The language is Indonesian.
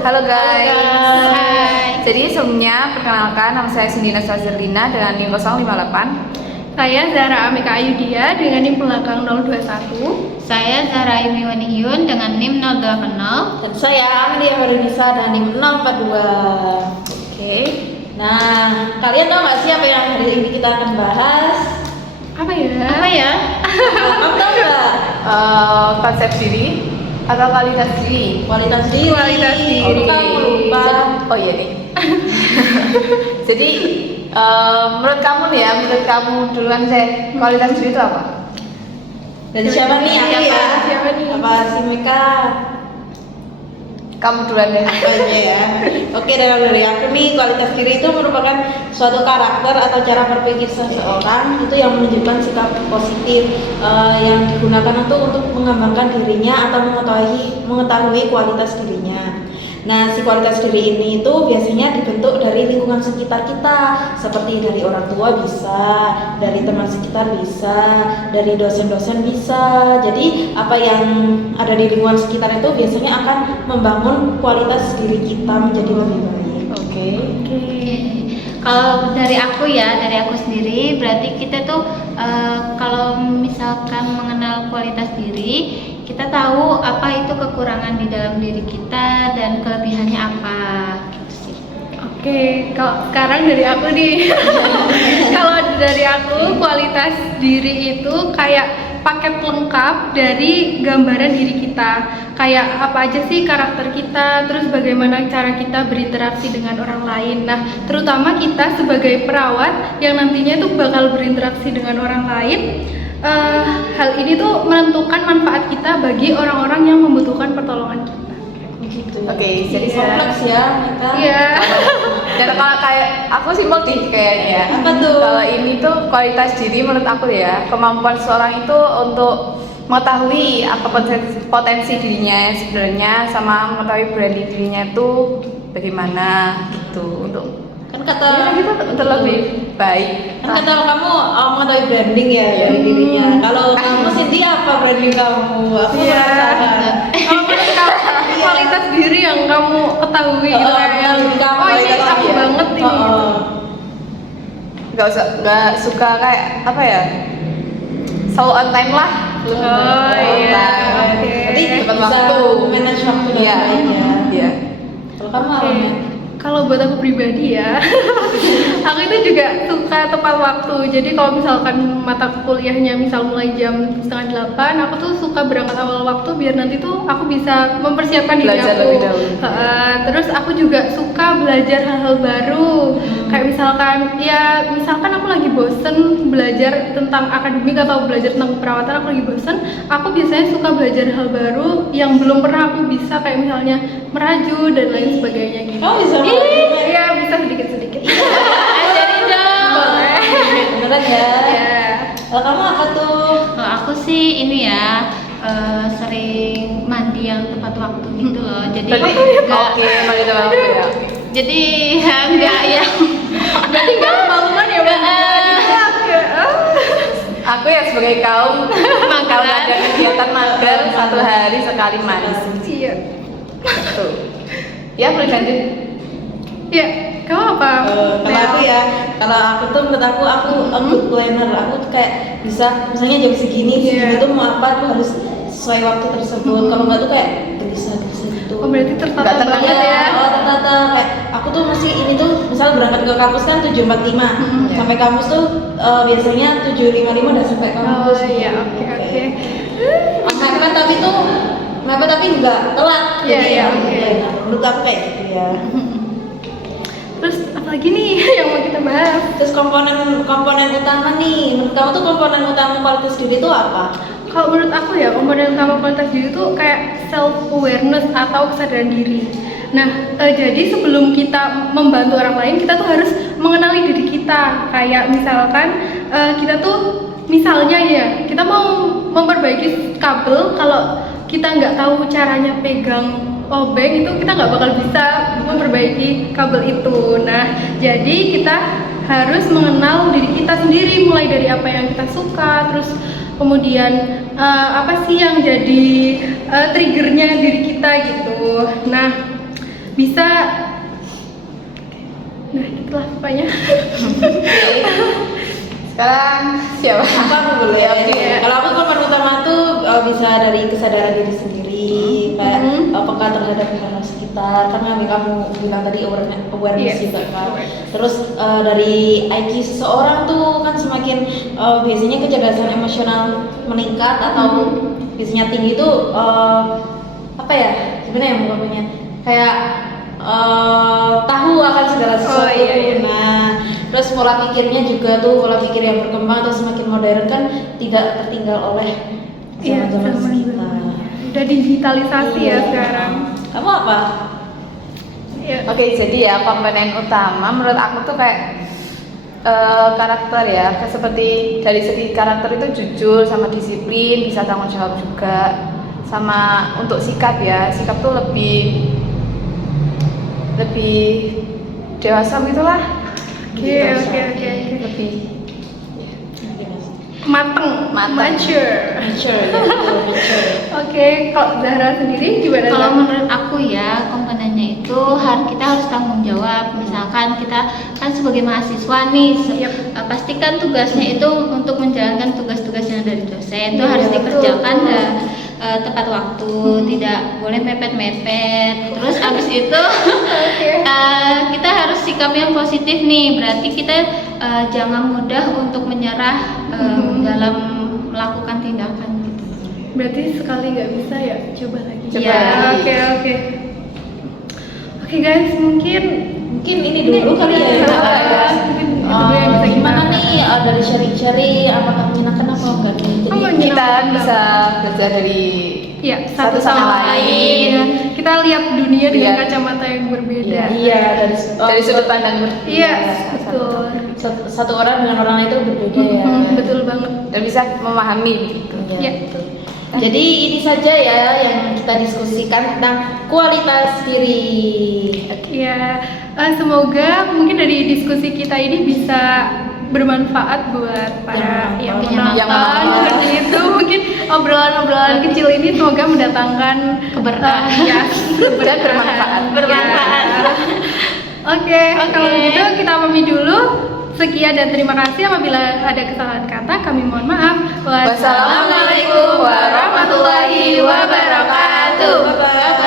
Halo guys. Hai. Jadi sebelumnya perkenalkan, nama saya Sindina Swazerlina dengan NIM 058. Saya Zara Amika Ayudia dengan NIM belakang 021. Saya Zara Yumiwani Hyun dengan NIM 080. Dan saya Amelia Marinisa dan NIM 042. Oke. Nah, kalian tahu nggak sih apa yang hari ini kita akan bahas? Apa ya? Kamu tahu nggak? Konsep diri atau kualitas diri? Kualitas diri. Kualitas diri. Oh, kamu lupa. Oh iya nih. Jadi menurut kamu nih ya, menurut kamu duluan saya, kualitas diri itu apa? Dari siapa nih? Aku ya. Siapa nih? Apa si Meka? Kamu duluan deh. Oh iya ya. Oke, dari aku nih, kualitas diri itu merupakan suatu karakter atau cara berpikir seseorang itu yang menunjukkan sikap positif yang digunakan untuk mengembangkan dirinya atau mengetahui kualitas dirinya. Nah, si kualitas diri ini itu biasanya dibentuk dari lingkungan sekitar kita, seperti dari orang tua bisa, dari teman sekitar bisa, dari dosen-dosen bisa. Jadi apa yang ada di lingkungan sekitar itu biasanya akan membangun kualitas diri kita menjadi lebih baik. Oke. Kalau dari aku sendiri berarti kita tuh kalau misalkan mengenal kualitas diri, kita tahu apa itu kekurangan di dalam diri kita dan kelebihannya apa gitu sih. Oke, kalau sekarang dari aku nih. Kalau dari aku kualitas diri itu kayak paket lengkap dari gambaran diri kita. Kayak apa aja sih karakter kita, terus bagaimana cara kita berinteraksi dengan orang lain. Nah, terutama kita sebagai perawat yang nantinya itu bakal berinteraksi dengan orang lain. Hal ini tuh menentukan manfaat kita bagi orang-orang yang membutuhkan pertolongan kita. Gitu. Oke, jadi kompleks ya, Meka. Iya. Dan kalau kayak aku simpel sih kayaknya ya. Apa tuh? Kalau ini tuh kualitas diri menurut aku ya, kemampuan seorang itu untuk mengetahui apa potensi dirinya sebenarnya, sama mengetahui branding dirinya itu bagaimana gitu, untuk Kan kata gitu untuk lebih baik. Kan kata kamu mengetahui branding ya dari dirinya. Kalau kamu Cindy apa branding kamu? Aku Iya. penasaran. Kalau menurut kamu kualitas diri yang kamu ketahui gitu kayak yang kamu oh ini kualitas aku ya. banget ini. Nggak suka kayak apa ya, selalu on time lah. Oh iya. Oke. Jadi Tepat bisa waktu. manage waktu dengan Iya. baik ya. Iya. Kalau kamu apa? Oke. Mek? Kalau buat aku pribadi ya, aku itu juga suka tepat waktu. Jadi kalau misalkan mata kuliahnya misal mulai jam 7:30, aku tuh suka berangkat awal waktu biar nanti tuh aku bisa mempersiapkan diri Belajar aku. lebih dahulu. Terus aku juga suka belajar hal-hal baru. Kayak misalkan aku lagi bosen belajar tentang akademik atau belajar tentang perawatan, aku lagi bosen, aku biasanya suka belajar hal baru yang belum pernah aku bisa, kayak misalnya meraju dan lain sebagainya gitu. Kamu bisa Iya, bisa sedikit-sedikit. Ajarin dong. Boleh. beneran ya? Iya. Kalau kamu apa tuh? Kalau aku sih ini ya sering mandi yang tepat waktu gitu loh. Jadi Oke, mari kita langsung ya. Oke. jadi enggak yang Berarti nggak kemaluan ya, Bang? Aku ya sebagai kaum kalau ada kegiatan mager 1 hari sekali mandi. Iya. Tuh. Ya, boleh lanjut. Iya, kamu apa? Kalau aku ya, kalau aku tuh menurut aku good planner. Aku tuh kayak bisa misalnya jam segini Iya. tuh mau apa tuh harus sesuai waktu tersebut. Kalau nggak tuh kayak gelisah gitu. Oh, berarti tertata Nggak tenang banget ya. Oh, tertata. Kayak aku tuh masih ini tuh misal berangkat ke kampus kan 7:45. Sampai kampus tuh biasanya 7:55 udah sampai kampus. Oh iya, oke. Mepet tapi nggak telat. Iya, Jadi iya, ya, oke. nah, menurut aku kayak gitu ya. Terus apa lagi nih yang mau kita bahas? Terus komponen utama nih, menurut kamu tuh komponen utama kualitas diri itu apa? Kalau menurut aku ya, komponen utama kualitas diri itu kayak self awareness atau kesadaran diri. Nah, jadi sebelum kita membantu orang lain, kita tuh harus mengenali diri kita. Kayak misalkan kita tuh misalnya ya, kita mau memperbaiki kabel, kalau kita nggak tahu caranya pegang obeng itu kita nggak bakal bisa memperbaiki kabel itu. Nah, jadi kita harus mengenal diri kita sendiri, mulai dari apa yang kita suka, terus kemudian apa sih yang jadi triggernya diri kita gitu. Nah, bisa. Nah, itulah pokoknya. Sekarang siapa? Apa aku boleh? Ya. Kalau aku korban utama tuh bisa dari kesadaran diri sendiri, kayak peka terhadap lingkungan sekitar. Karena kamu bilang tadi awareness Yes, juga kan. awareness. Terus dari IQ seseorang tuh kan semakin biasanya kecerdasan emosional meningkat atau biasanya tinggi tuh apa ya? Gimana ya ungkapannya? Kayak tahu akan segala sesuatu. iya. Nah, terus pola pikirnya juga tuh pola pikir yang berkembang atau semakin modern kan tidak tertinggal oleh zaman-zaman sekitar. Udah digitalisasi ya Iya. sekarang. Kamu apa? Ya. Oke, jadi ya komponen utama menurut aku tuh kayak karakter ya, kayak seperti dari segi karakter itu jujur sama disiplin, bisa tanggung jawab juga, sama untuk sikap ya, sikap tuh lebih dewasa gitulah. Oke. Lebih Mateng, mature. Mature. Oke, kalau Zahra sendiri gimana? Kalau Zahra? menurut aku ya komponennya itu kita harus tanggung jawab. Misalkan kita kan sebagai mahasiswa nih, pastikan tugasnya itu untuk menjalankan tugas-tugas yang dari dosen itu harus dikerjakan tepat waktu, tidak boleh mepet-mepet. Terus abis itu kita harus sikap yang positif nih. Berarti kita jangan mudah untuk menyerah dalam melakukan tindakan gitu. Berarti sekali nggak bisa ya, coba lagi. Coba Ya, lagi. Oke guys, mungkin ini dulu kali ya. Mungkin itu dulu yang bisa Gimana kita- nih dari sharing-sharing apakah menyenangkan apa enggak? Jadi kita bisa belajar dari Ya, Satu satu sama sama lain. lain. Kita lihat dunia dengan Lihat. kacamata yang berbeda. iya dari sudut pandang berbeda. Iya, betul. Satu orang dengan orang lain itu berbeda ya. Betul banget. Dan bisa memahami gitu. Iya. Betul. Jadi ini saja ya yang kita diskusikan tentang kualitas diri. Ya, semoga mungkin dari diskusi kita ini bisa bermanfaat buat para yang menonton. Seperti itu mungkin obrolan-obrolan kecil ini semoga mendatangkan Keberkahan. ya, Dan bermanfaat. Bermanfaat. Oke, kalau gitu kita pamit dulu. Sekian dan terima kasih. Apabila ada kesalahan kata, kami mohon maaf. Wassalamualaikum warahmatullahi wabarakatuh. Bye-bye.